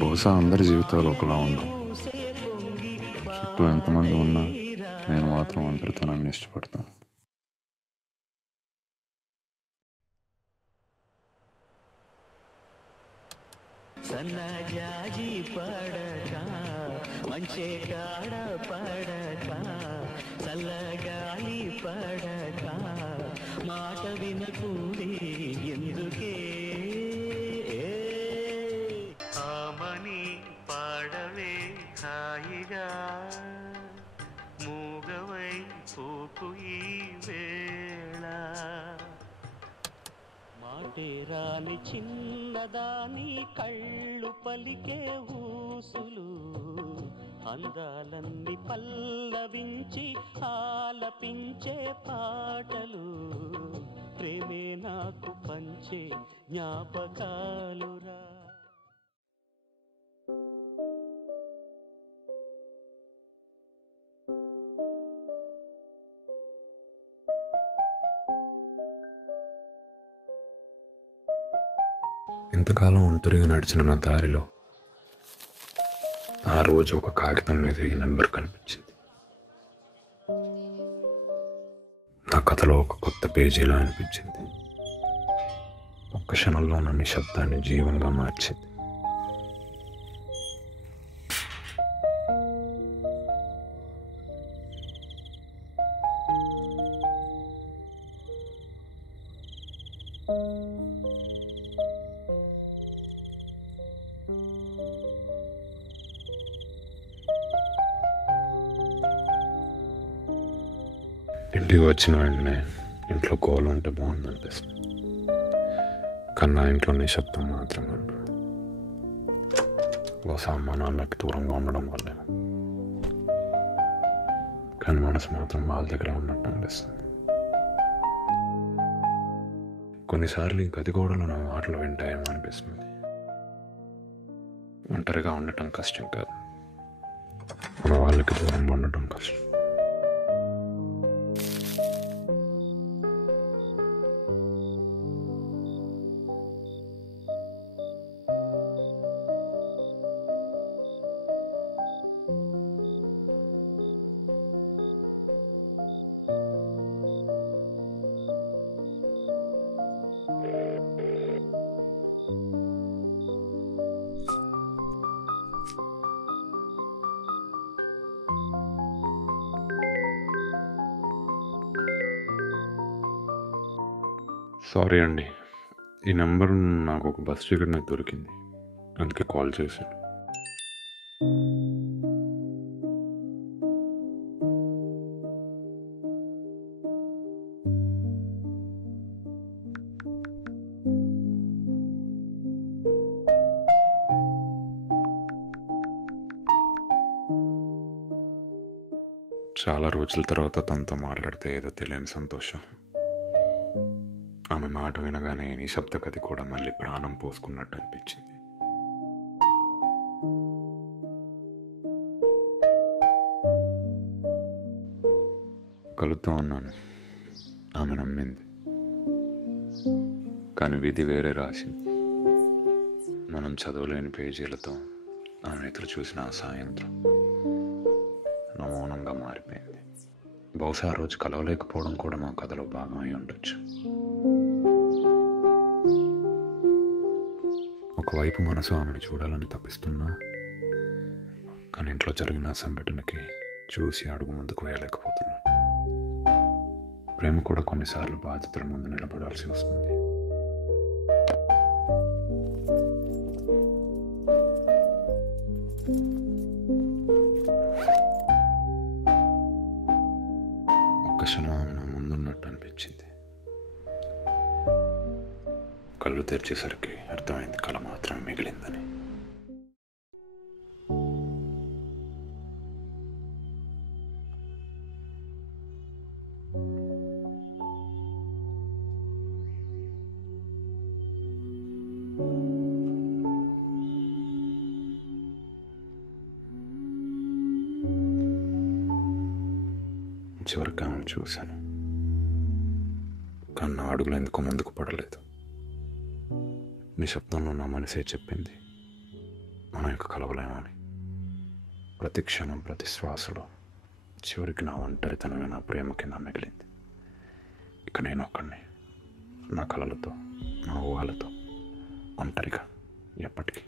బహుశా అందరి జీవితాలు ఒకలా ఉండవు. చుట్టూ ఎంతమంది ఉన్నా నేను మాత్రం ఒంటరితనాన్ని ఇష్టపడతాను. సన్నజాజి పడక మంచే కాడ పడక చల్లగాలి పడక మాట వినకూడి ఎందుకే ఆమని పాడవే హాయిగా మూగవై పోకు ఈ వేళ మాటేరాని చిన్నదాని కళ్ళు పలికే ఊసులు అందాలన్నీ పల్లవించి ఆలపించే పాటలు ప్రేమే నాకు పంచే జ్ఞాపకాలురా. ఇంతకాలం ఒంటరిగా నడిచిన నా దారిలో ఆ రోజు ఒక కాగితం మీద ఈ నెంబర్ కనిపించింది. నా కథలో ఒక కొత్త పేజీలా అనిపించింది. ఒక్క క్షణంలో నా నిశ్శబ్దాన్ని జీవంగా మార్చింది. ఇంటికి వచ్చిన వెంటనే ఇంట్లో గోలు ఉంటే బాగుంది అనిపిస్తుంది. కానీ నా ఇంట్లో నిశ్శబ్దం మాత్రమే ఉంటుంది. బహుశా అమ్మ నాన్నకి దూరంగా ఉండడం వల్లే, కానీ మనసు మాత్రం వాళ్ళ దగ్గర ఉన్నట్టు అనిపిస్తుంది. కొన్నిసార్లు ఈ గది గోడలు నా మాటలు వింటాయేమో అనిపిస్తుంది. ఒంటరిగా ఉండటం కష్టం కాదు, మన వాళ్ళకి దూరంగా ఉండటం కష్టం. సారీ అండి, ఈ నెంబర్ నాకు ఒక బస్ టికెట్ నాకు దొరికింది, అందుకే కాల్ చేశాను. చాలా రోజుల తర్వాత తనతో మాట్లాడితే ఏదో తెలియని సంతోషం. ఆమె మాట వినగానే నిశ్శబ్ద గది కూడా మళ్ళీ ప్రాణం పోసుకున్నట్టు అనిపించింది. కలుద్దాం అన్నాను, ఆమె నమ్మింది. కానీ విధి వేరే రాసింది. మనం చదవలేని పేజీలతో ఆమె ఎదురు చూసిన ఆ సాయంత్రం నా మౌనంగా మారిపోయింది. బహుశా ఆ రోజు కలవలేకపోవడం కూడా మా కథలో భాగం అయి ఉండొచ్చు. ఒకవైపు మనసు ఆమెను చూడాలని తప్పిస్తున్నా, కానీ ఇంట్లో జరిగిన సంఘటనకి చూసి అడుగు ముందుకు వేయలేకపోతున్నా. ప్రేమ కూడా కొన్నిసార్లు బాధ్యతల ముందు నిలబడాల్సి వస్తుంది. ఒక్క క్షణం ఆమె నా ముందున్నట్టు అనిపించింది. కళ్ళు తెరిచేసరికి అర్థమైంది కళ మాత్రం మిగిలిందని. చివరికి ఆమెను చూశాను, కానీ నా అడుగులు ఎందుకు ముందుకు పడలేదు. నిశ్శబ్దంలో నా మనసే చెప్పింది మనం ఇక కలవలేమని. ప్రతి క్షణం, ప్రతి శ్వాసలో చివరికి నా ఒంటరితనమే నా ప్రేమ కింద మిగిలింది. ఇక నేను ఒక్కడిని, నా కలలతో, నా ఊహలతో, ఒంటరిగా ఎప్పటికీ.